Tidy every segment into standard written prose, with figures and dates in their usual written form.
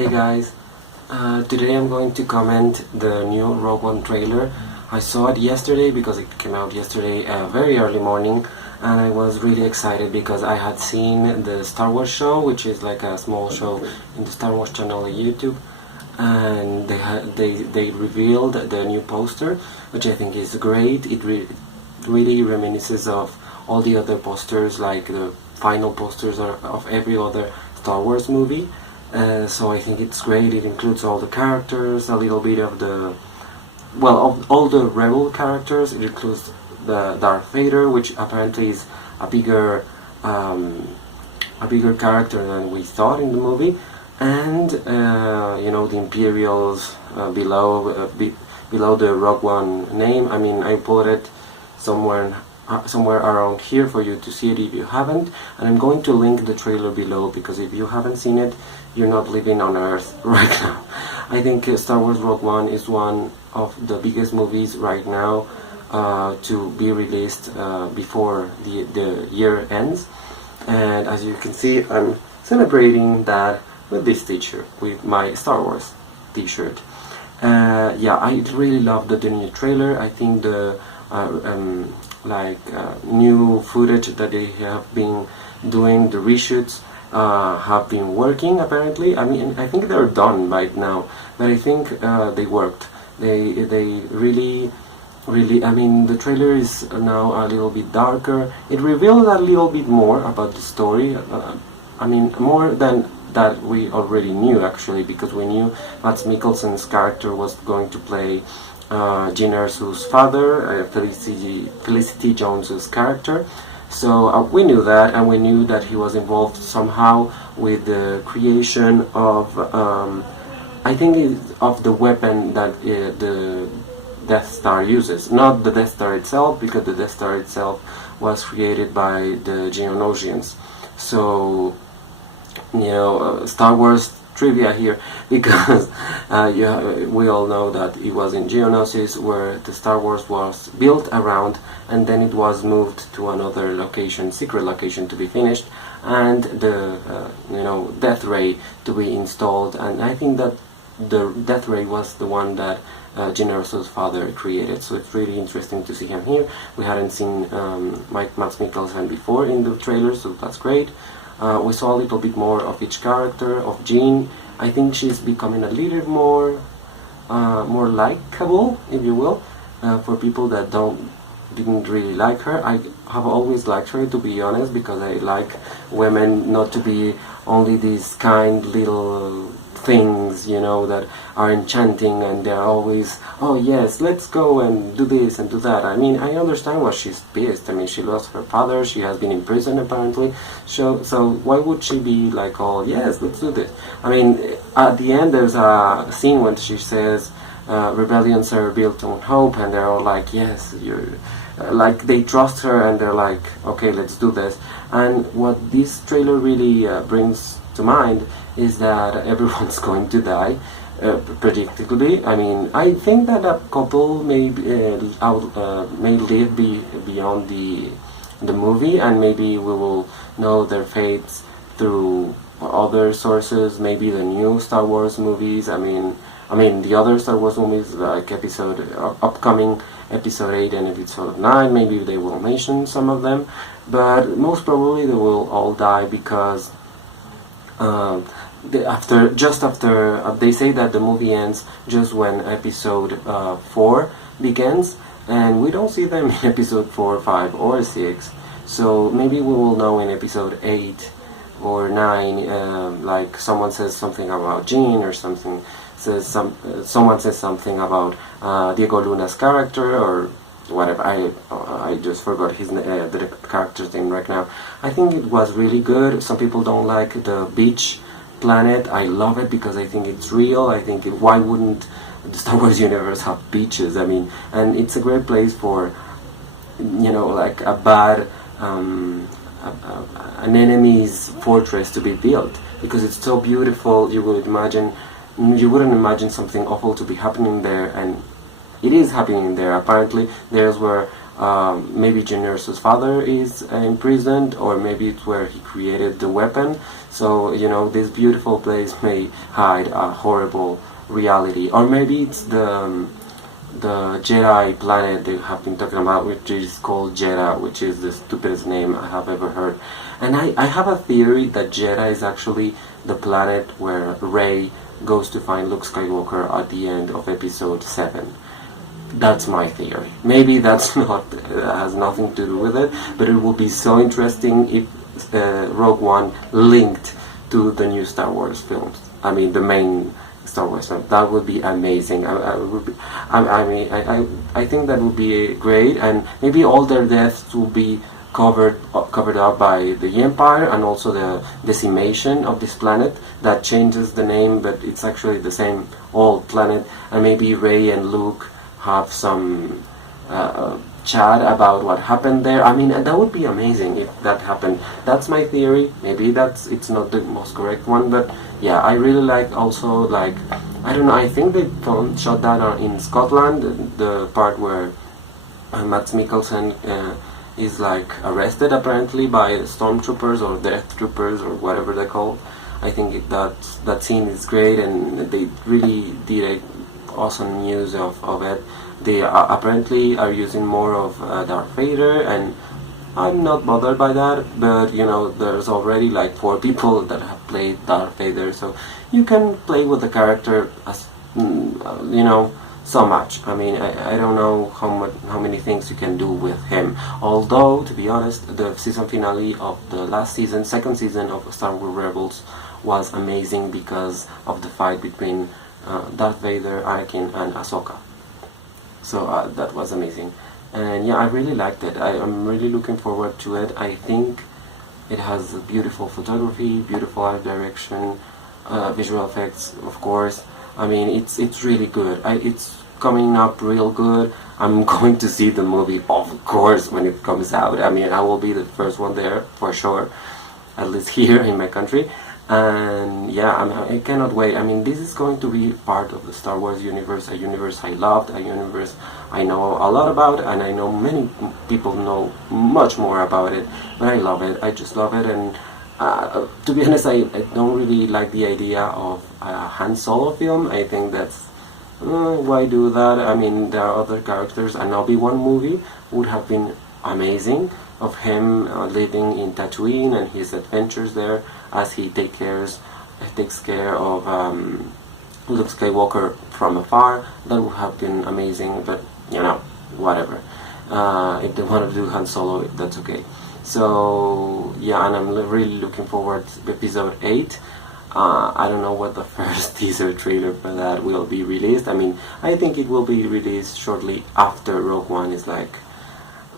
Hey guys, today I'm going to comment the new Rogue One trailer. I saw it yesterday because it came out yesterday very early morning, and I was really excited because I had seen the Star Wars show, which is like a small show in the Star Wars channel on YouTube, and they revealed the new poster, which I think is great. It really reminisces of all the other posters, like the final posters of every other Star Wars movie. So I think it's great. It includes all the characters, a little bit of the, of all the rebel characters. It includes the Darth Vader, which apparently is a bigger character than we thought in the movie, and the Imperials below the Rogue One name. I mean, I put it somewhere around here for you to see it if you haven't, and I'm going to link the trailer below, because if you haven't seen it, you're not living on Earth right now. I think Star Wars Rogue One is one of the biggest movies right now to be released before the year ends, and as you can see, I'm celebrating that with this t-shirt, with my Star Wars t-shirt. I really love the new trailer. I think the new footage that they have been doing, the reshoots, have been working apparently. I mean, I think they're done right now, but I think they worked. They really, I mean, the trailer is now a little bit darker. It revealed a little bit more about the story. I mean, more than that we already knew, actually, because we knew Mads Mikkelsen's character was going to play Jyn Erso's father, Felicity Jones's character. So we knew that, and we knew that he was involved somehow with the creation of, I think, of the weapon that the Death Star uses. Not the Death Star itself, because the Death Star itself was created by the Geonosians. So, Star Wars trivia here, because we all know that it was in Geonosis where the Star Wars was built around, and then it was moved to another location, secret location, to be finished, and the Death Ray to be installed. And I think that the Death Ray was the one that Jyn Erso's father created. So it's really interesting to see him here. We hadn't seen Mads Mikkelsen before in the trailer, so that's great. We saw a little bit more of each character, of Jyn. I think she's becoming a little more likable, if you will, for people that didn't really like her. I have always liked her, to be honest, because I like women not to be only these kind little things, that are enchanting, and they're always, oh yes, let's go and do this and do that. I mean, I understand why she's pissed. I mean, she lost her father, she has been in prison apparently, so why would she be like, oh yes, let's do this? I mean, at the end there's a scene when she says rebellions are built on hope, and they're all like, yes, you're like, they trust her, and they're like, okay, let's do this. And what this trailer really brings to mind is that everyone's going to die, predictably. I mean, I think that a couple may live beyond the movie, and maybe we will know their fates through other sources, maybe the new Star Wars movies. I mean the other Star Wars movies, like upcoming Episode 8 and Episode 9, maybe they will mention some of them, but most probably they will all die, because they say that the movie ends just when Episode 4 begins, and we don't see them in Episode 4, 5, or 6. So maybe we will know in Episode 8 or 9, like someone says something about Jyn, or someone says something about Diego Luna's character, or whatever. I just forgot the character's name right now. I think it was really good. Some people don't like the beach planet. I love it because I think it's real. I think why wouldn't the Star Wars universe have beaches? I mean, and it's a great place for like a bad an enemy's fortress to be built, because it's so beautiful. You wouldn't imagine something awful to be happening there, and it is happening there. Apparently there's where maybe Jyn father is imprisoned, or maybe it's where he created the weapon. So, you know, this beautiful place may hide a horrible reality. Or maybe it's the Jedi planet they have been talking about, which is called Jedha, which is the stupidest name I have ever heard. And I have a theory that Jedha is actually the planet where Rey goes to find Luke Skywalker at the end of episode 7. That's my theory. Maybe that's not has nothing to do with it, but it would be so interesting if Rogue One linked to the new Star Wars films. I mean, the main Star Wars film. That would be amazing. I think that would be great, and maybe all their deaths will be covered up by the Empire, and also the decimation of this planet that changes the name, but it's actually the same old planet. And maybe Rey and Luke have some chat about what happened there. I mean, that would be amazing if that happened. That's my theory. Maybe it's not the most correct one, but yeah, I really like also, like, I don't know, I think they shot that in Scotland, the part where Mads Mikkelsen is like arrested apparently by the stormtroopers or death troopers or whatever they're called. I think that scene is great, and they really did awesome use of it. They apparently are using more of Darth Vader, and I'm not bothered by that, but you know, there's already like 4 people that have played Darth Vader, so you can play with the character as you know, so much. I mean, I don't know how many things you can do with him. Although, to be honest, the season finale of the last season, second season of Star Wars Rebels, was amazing because of the fight between Darth Vader, Anakin, and Ahsoka. So that was amazing, and yeah, I really liked it. I'm really looking forward to it. I think it has beautiful photography, beautiful art direction, visual effects, of course. I mean, it's really good. It's coming up real good. I'm going to see the movie, of course, when it comes out. I mean, I will be the first one there for sure, at least here in my country. And yeah, I cannot wait. I mean, this is going to be part of the Star Wars universe, a universe I loved, a universe I know a lot about, and I know many people know much more about it, but I love it. I just love it. And to be honest, I don't really like the idea of a Han Solo film. I think that's why do that? I mean, there are other characters. An Obi-Wan movie would have been amazing, of him living in Tatooine and his adventures there as he takes care of Luke Skywalker from afar. That would have been amazing, but you know, whatever. If they want to do Han Solo, that's okay. So yeah, and I'm really looking forward to episode 8. I don't know what the first teaser trailer for that will be released. I mean, I think it will be released shortly after Rogue One is like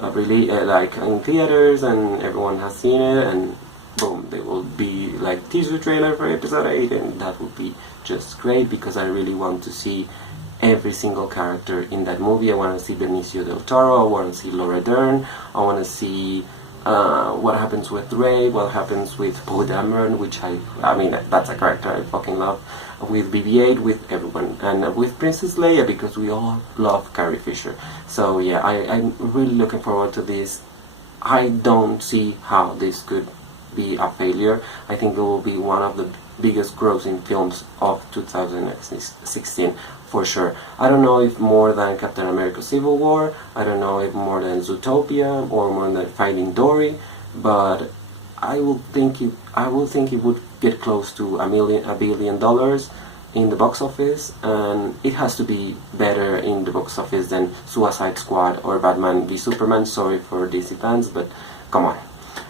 really like in theaters and everyone has seen it, and boom, they will be like teaser trailer for episode 8, and that would be just great because I really want to see every single character in that movie. I want to see Benicio del Toro, I want to see Laura Dern, I want to see what happens with Rey, what happens with Poe Dameron, which I mean, that's a character I fucking love, with BB-8, with everyone, and with Princess Leia, because we all love Carrie Fisher. So yeah, I'm really looking forward to this. I don't see how this could be a failure. I think it will be one of the biggest grossing films of 2016 for sure. I don't know if more than Captain America Civil War, I don't know if more than Zootopia or more than Finding Dory, but I will think it would get close to $1 billion in the box office, and it has to be better in the box office than Suicide Squad or Batman v Superman. Sorry for DC fans, but come on.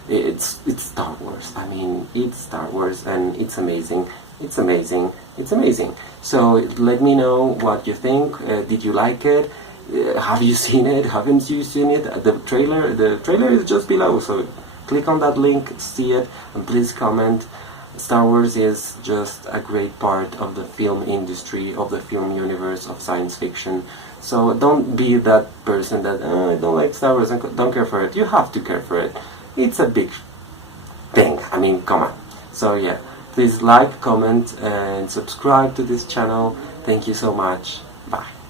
It's Star Wars. I mean, it's Star Wars, and it's amazing. It's amazing. It's amazing. So let me know what you think. Did you like it? Have you seen it? Haven't you seen it? The trailer is just below. So click on that link, see it, and please comment. Star Wars is just a great part of the film industry, of the film universe, of science fiction. So don't be that person that I don't like Star Wars, I don't care for it. You have to care for it. It's a big thing. I mean, come on. So yeah, please like, comment, and subscribe to this channel. Thank you so much. Bye.